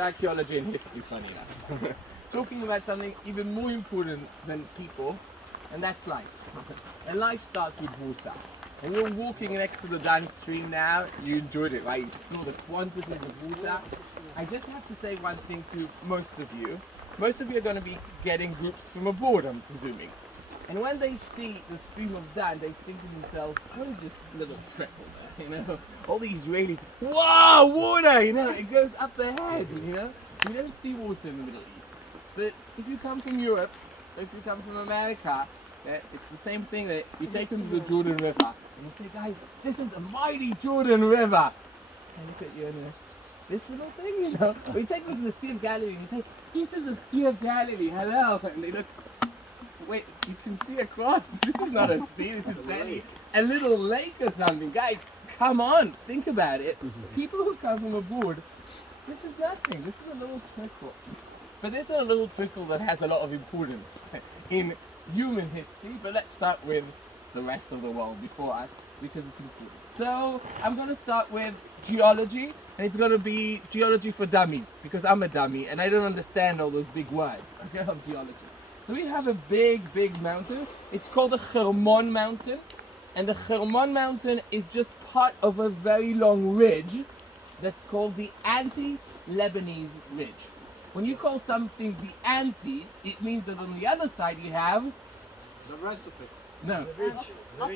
about archaeology and history, funny enough. Talking about something even more important than people, and that's life. And life starts with water. And you're walking next to the Dan stream now, you enjoyed it, right? You saw the quantities of water. I just have to say one thing to most of you. Most of you are going to be getting groups from abroad, I'm presuming. And when they see the stream of Dan, they think to themselves, only this little trickle there, you know? All these Israelis, wow, water, you know, it goes up their head, you know? You don't see water in the Middle East. But if you come from Europe, if you come from America, it's the same thing that you take them to the Jordan River and you say, guys, this is the mighty Jordan River. And look at you and this little thing, you know? Or you take them to the Sea of Galilee and you say, this is the Sea of Galilee, hello. And they look, wait, you can see across. This is not a sea, this is barely a little lake or something. Guys, come on, think about it. People who come from abroad, this is nothing. This is a little trickle. But this is a little trickle that has a lot of importance in human history. But let's start with the rest of the world before us, because it's important. So I'm going to start with geology, and it's going to be geology for dummies, because I'm a dummy and I don't understand all those big words, okay, of geology. So we have a big mountain. It's called the Hermon Mountain, and the Hermon Mountain is just part of a very long ridge that's called the Anti-Lebanese Ridge. When you call something the anti, it means that on the other side you have the rest of it. no. The ridge.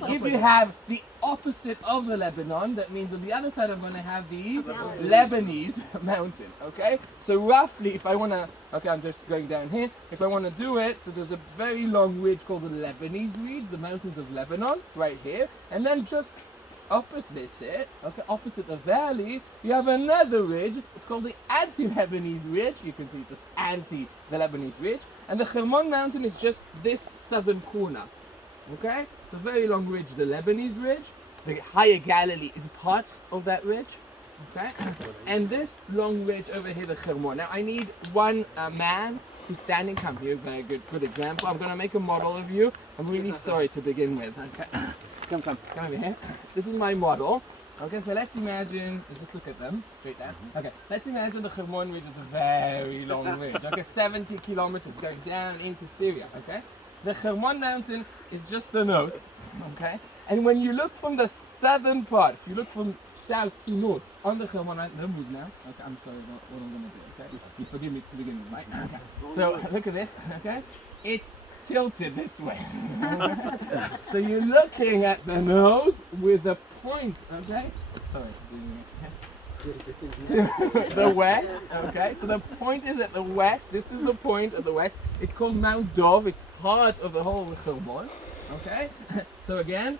If you have the opposite of the Lebanon, that means on the other side I'm going to have the Lebanese mountain, okay? So roughly, if I want to, okay, I'm just going down here. If I want to do it, so there's a very long ridge called the Lebanese Ridge, the mountains of Lebanon, right here. And then just opposite it, okay, opposite the valley, you have another ridge. It's called the Anti-Lebanese Ridge. You can see it's just anti the Lebanese Ridge. And the Hermon Mountain is just this southern corner. Okay, it's a very long ridge, the Lebanese Ridge. The higher Galilee is part of that ridge. Okay, and this long ridge over here, the Hermon. Now I need one man who's standing. Come here, very good example. I'm going to make a model of you. I'm really sorry to begin with. Okay, come over here. This is my model. Okay, so let's imagine, just look at them, straight down. Okay, let's imagine the Hermon Ridge is a very long ridge. Okay, 70 kilometers going down into Syria. Okay. The Hermon Mountain is just the nose, okay? And when you look from the southern part, if you look from south to north on the Hermon Mountain, don't move now. Okay, I'm sorry about what I'm going to do, okay? You forgive me to begin with, right? Okay. So look at this, okay? It's tilted this way. So you're looking at the nose with a point, okay? Sorry. To the west, okay? So the point is at the west. This is the point at the west. It's called Mount Dov. It's part of the whole Hermon, okay? So again,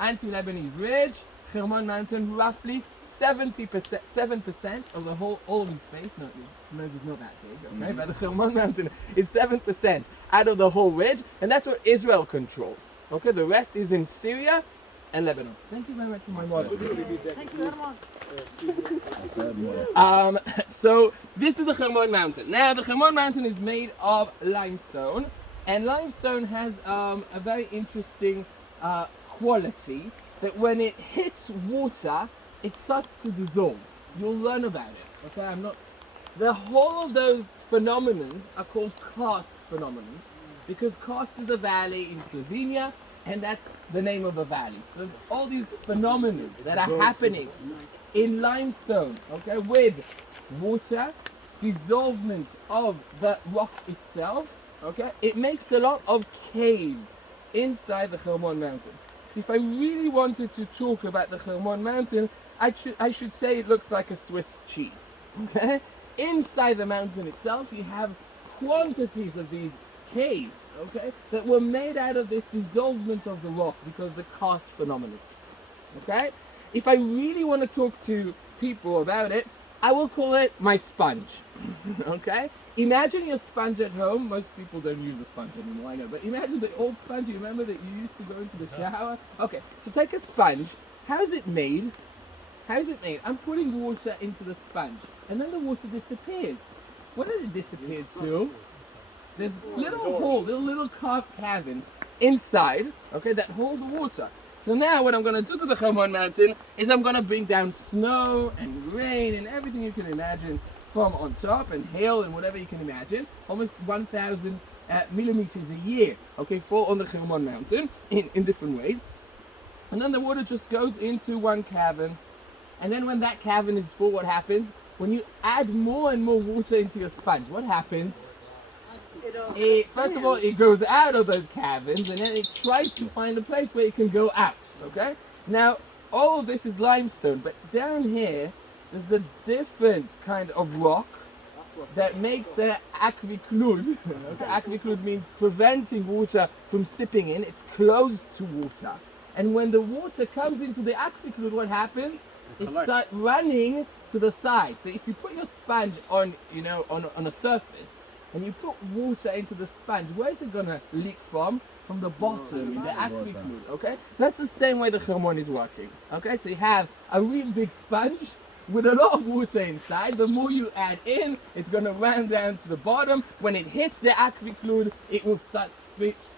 Anti-Lebanese Ridge, Hermon Mountain, roughly 7% of the whole Holy Space. No, the nose is not that big, okay? But the Hermon Mountain is 7% out of the whole ridge, and that's what Israel controls, okay? The rest is in Syria and Lebanon. Thank you very much for my model. Thank you very much. So this is the Hermon Mountain. Now the Hermon Mountain is made of limestone, and limestone has a very interesting quality that when it hits water, it starts to dissolve. You'll learn about it. Okay, the whole of those phenomena are called karst phenomena, because karst is a valley in Slovenia, and that's the name of a valley. So there's all these phenomena that are happening in limestone, okay, with water, dissolvement of the rock itself, okay. It makes a lot of caves inside the Hermon Mountain. So if I really wanted to talk about the Hermon Mountain, I should say it looks like a Swiss cheese, okay. Inside the mountain itself, you have quantities of these caves, okay, that were made out of this dissolvement of the rock because of the karst phenomena, okay? If I really want to talk to people about it, I will call it my sponge, okay? Imagine your sponge at home. Most people don't use a sponge anymore, I know, but imagine the old sponge. You remember that you used to go into the shower? Okay, so take a sponge. How is it made? How is it made? I'm putting water into the sponge, and then the water disappears. What does it disappear to? There's little holes, little carved caverns inside, okay, that hold the water. So now what I'm going to do to the Hermon mountain is I'm going to bring down snow and rain and everything you can imagine from on top, and hail and whatever you can imagine. Almost 1,000 millimeters a year, okay, fall on the Hermon mountain in different ways. And then the water just goes into one cavern. And then when that cavern is full, what happens? When you add more and more water into your sponge, what happens? First of all, it goes out of those caverns, and then it tries to find a place where it can go out, okay? Now, all of this is limestone, but down here, there's a different kind of rock that makes an aquiclude. Okay? Aquiclude means preventing water from seeping in. It's closed to water. And when the water comes into the aquiclude, what happens? It starts running to the side. So if you put your sponge on, on a surface, and you put water into the sponge, where is it gonna leak from? From the bottom, in the aquiclude, okay? That's the same way the Hermon is working, okay? So you have a really big sponge with a lot of water inside. The more you add in, it's gonna run down to the bottom. When it hits the aquiclude, it will start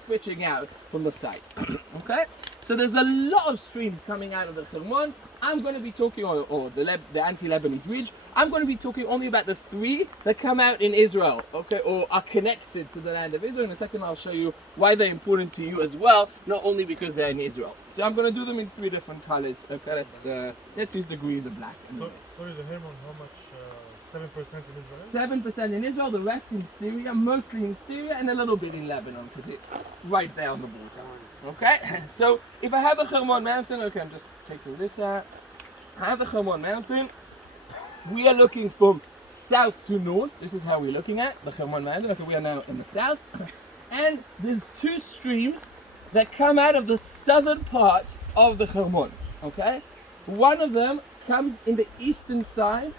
switching out from the sides, okay? So there's a lot of streams coming out of the Hermon. I'm going to be talking, or the anti-Lebanese ridge, I'm going to be talking only about the 3 that come out in Israel, okay, or are connected to the land of Israel. In a second I'll show you why they're important to you as well, not only because they're in Israel. So I'm going to do them in 3 different colors. Okay, let's use the green, the black. Sorry, the Hermon, how much? 7% in Israel? 7% in Israel, the rest in Syria, mostly in Syria, and a little bit in Lebanon, because it's right there on the border. Okay, so if I have the Hermon mountain, okay, I'm just taking this out. I have the Hermon mountain. We are looking from south to north. This is how we're looking at the Hermon mountain. Okay, we are now in the south. And there's 2 streams that come out of the southern part of the Hermon. Okay, one of them comes in the eastern side,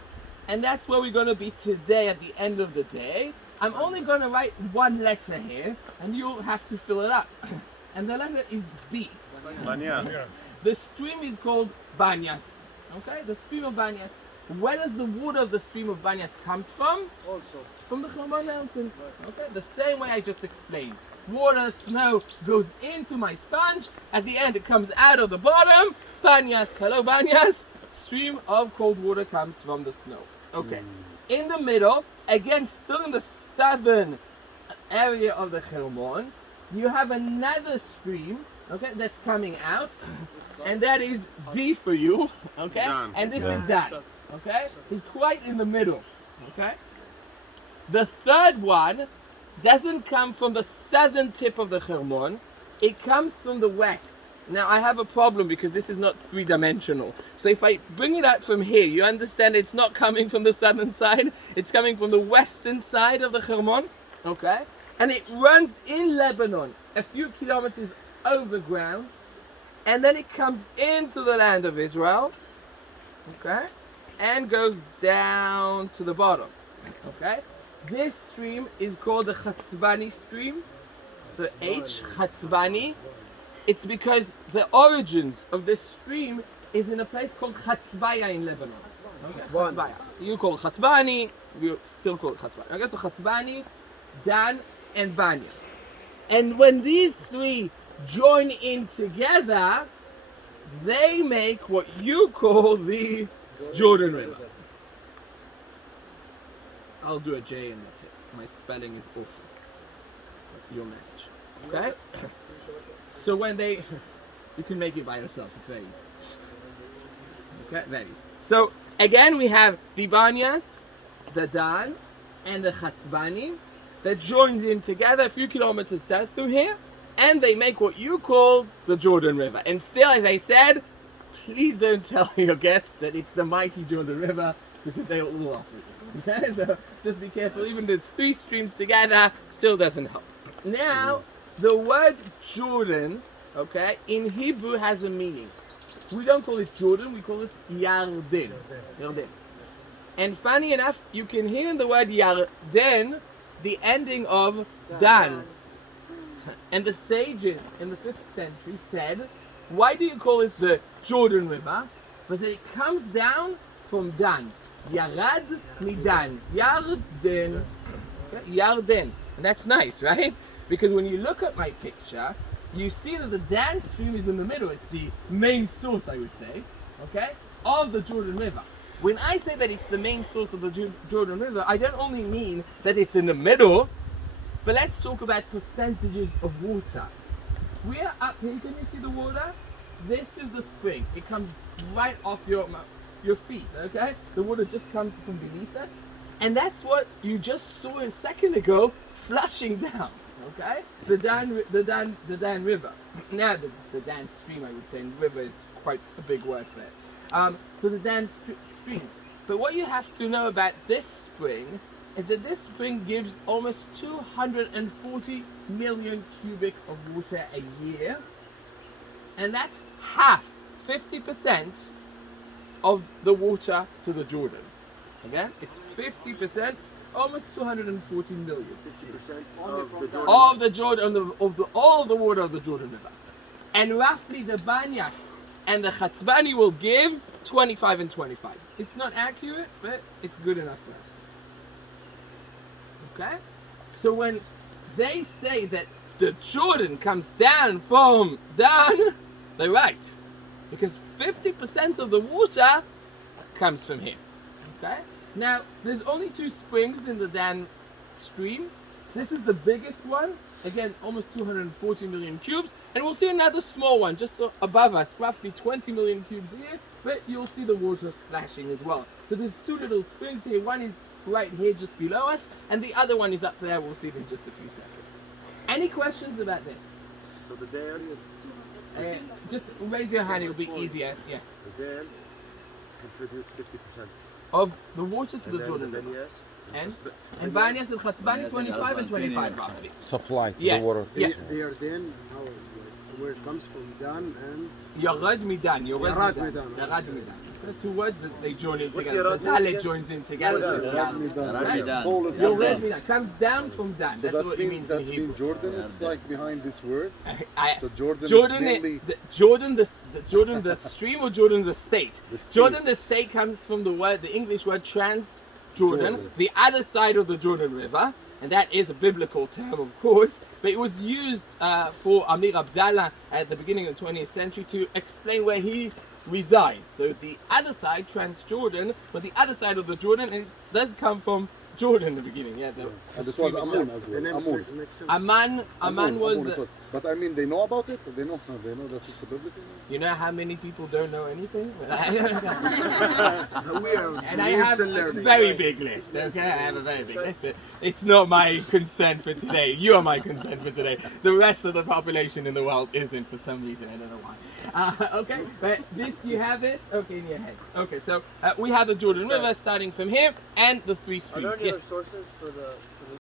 and that's where we're going to be today at the end of the day. I'm only going to write one letter here, and you'll have to fill it up. And the letter is B. Banyas. The stream is called Banyas. Okay, the stream of Banyas. Where does the water of the stream of Banyas comes from? Also. From the Hermon mountain. Okay, the same way I just explained. Water, snow goes into my sponge. At the end, it comes out of the bottom. Banyas. Hello, Banyas. Stream of cold water comes from the snow. Okay. In the middle, again, still in the southern area of the Hermon, you have another stream, okay, that's coming out, and that is D for you, okay, and this is Dan, okay, it's quite in the middle, okay. The third one doesn't come from the southern tip of the Hermon, it comes from the west. Now I have a problem because this is not 3-dimensional. So if I bring it out from here, you understand it's not coming from the southern side, it's coming from the western side of the Hermon, okay? And it runs in Lebanon, a few kilometers over ground, and then it comes into the land of Israel, okay, and goes down to the bottom, okay. This stream is called the Chatzbani stream, so H, Chatzbani. It's because the origins of this stream is in a place called Chatzbaya in Lebanon. Okay? Chatzbaya. You call it Chatzbani, you still call it Chatzbani. Okay, so Chatzbani, Dan, and Banyas. And when these 3 join in together, they make what you call the Jordan River. I'll do a J and that's it. My spelling is awful. So you'll manage. Okay? So when they... You can make it by yourself. It's very easy. Okay? Very easy. So again, we have the Banyas, the Dan, and the Chatzbani that joins in together a few kilometers south from here, and they make what you call the Jordan River. And still, as I said, please don't tell your guests that it's the mighty Jordan River, because they'll all laugh at you. Okay? So just be careful. Even there's 3 streams together, still doesn't help. Now, the word Jordan, okay, in Hebrew has a meaning. We don't call it Jordan, we call it Yarden. Yarden. And funny enough, you can hear in the word Yarden the ending of Dan. And the sages in the 5th century said, why do you call it the Jordan River? Because it comes down from Dan. Yarad midan. Yarden. Okay? Yarden. And that's nice, right? Because when you look at my picture, you see that the Dan stream is in the middle. It's the main source, I would say, okay, of the Jordan River. When I say that it's the main source of the Jordan River, I don't only mean that it's in the middle, but let's talk about percentages of water. We are up here. Can you see the water? This is the spring. It comes right off your feet, okay? The water just comes from beneath us. And that's what you just saw a second ago flushing down, okay? The Dan River. Now the Dan stream, I would say, and river is quite a big word for it. So the Dan stream. But what you have to know about this spring is that this spring gives almost 240 million cubic of water a year. And that's half, 50% of the water to the Jordan. Again, it's 50%, almost 240 million. 50% only from Jordan. Of the Jordan, all of the water of the Jordan River. And roughly the Banyas and the Chatzbani will give 25 and 25. It's not accurate, but it's good enough for us. Okay? So when they say that the Jordan comes down from Dan, they're right. Because 50% of the water comes from here. Okay? Now, there's only 2 springs in the Dan stream. This is the biggest one. Again, almost 240 million cubes. And we'll see another small one just above us, roughly 20 million cubes here. But you'll see the water splashing as well. So there's 2 little springs here. One is right here just below us. And the other one is up there. We'll see it in just a few seconds. Any questions about this? So the Dan, Just raise your hand, it'll be easier. Yeah. the Dan contributes 50%. Of the water to And the then Jordan the River. Banyas, And Banyas and Chatzbani 25 and 25 roughly. Supply to Yes, the water. yes. The Yarden, how, where it comes from Dan and Yarad Midan. Yarad Yarad Midan. Midan. The 2 words that they join in What's together. The Yarad Dalet again? joins in together. So it's Yarad Yarad. Midan. Right? Yarad Yarad Midan comes down from Dan. So That's that's what it mean means that's in mean Hebrew. Jordan. It's like behind this word. I- So Jordan, Jordan, is mainly Jordan the stream or Jordan the state? The state. Jordan the state comes from the English word trans Jordan, the other side of the Jordan River, and that is a biblical term, of course, but it was used for Amir Abdallah at the beginning of the 20th century to explain where he resides. So the other side, Transjordan, was the other side of the Jordan, and it does come from Jordan in the beginning. Yeah, the and it stream was itself. Amun as the well. names Amun. make sense. Amman was. Amun it was. But I mean, they know about it. They know that it's a biblical. You know how many people don't know anything? We are, And I we're have still a learning. very big list, okay? I have a very big list, but it's not my concern for today. You are my concern for today. The rest of the population in the world isn't for some reason. I don't know why. Okay, but this, you have this? Okay, in your heads. Okay, so we have the Jordan River starting from here and the 3 Are streams. there any Yes. other sources for the